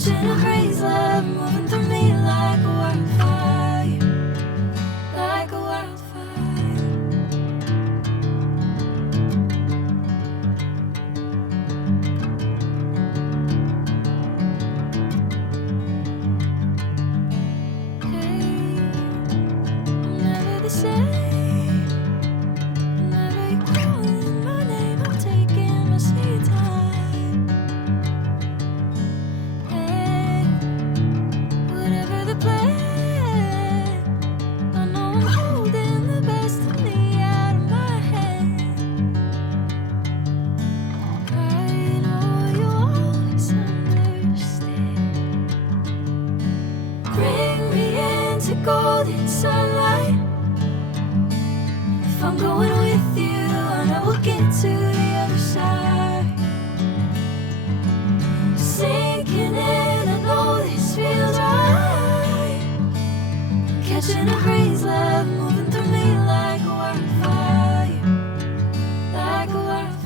catching a crazy love moving through me like a wildfire, like a wildfire. Hey, I'm never the same. Whenever you're calling my name, I'm taking my sweet time. Hey, whatever the plan, I know I'm holding the best of me out of my hand. I know you always understand. Bring me into golden sunlight. If I'm going with you, I know we'll get to the other side. Sinking in, I know this feels right. Catching a crazy love moving through me like a wildfire, like a wildfire.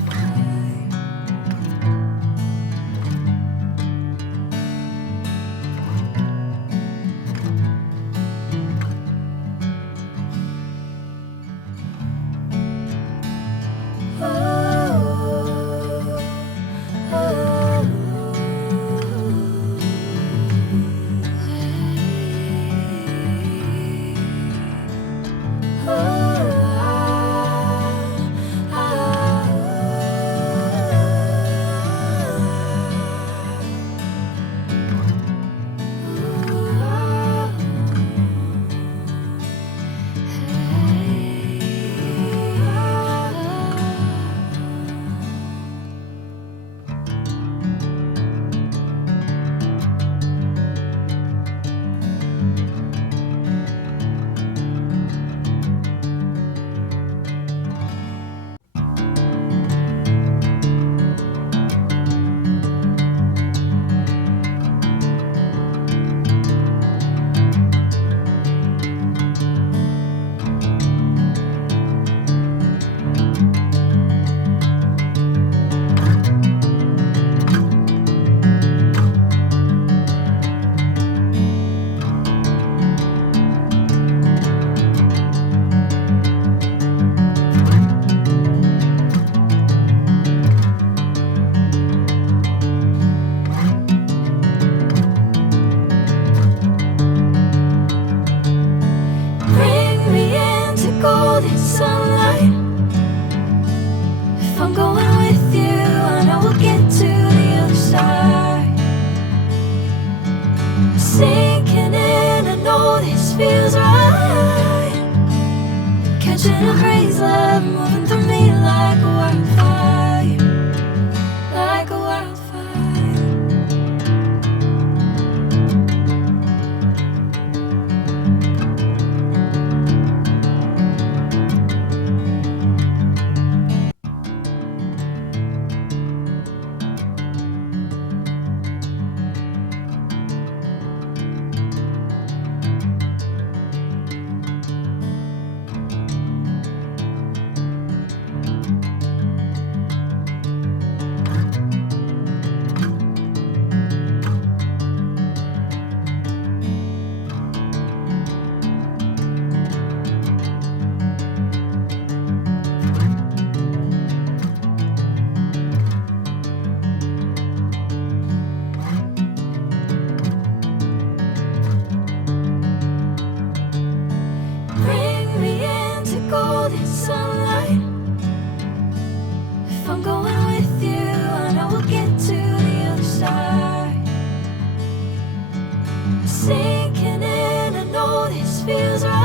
Bring me into golden sunlight. If I'm going with you, I know we'll get to the other side. Sinking in, I know this feels right. Catching a crazy love moving through me like a wildfire, like a wildfire. Bring me into golden sunlight. If I'm going with you, I know we'll get to the other side. Sinking in, I know this feels right.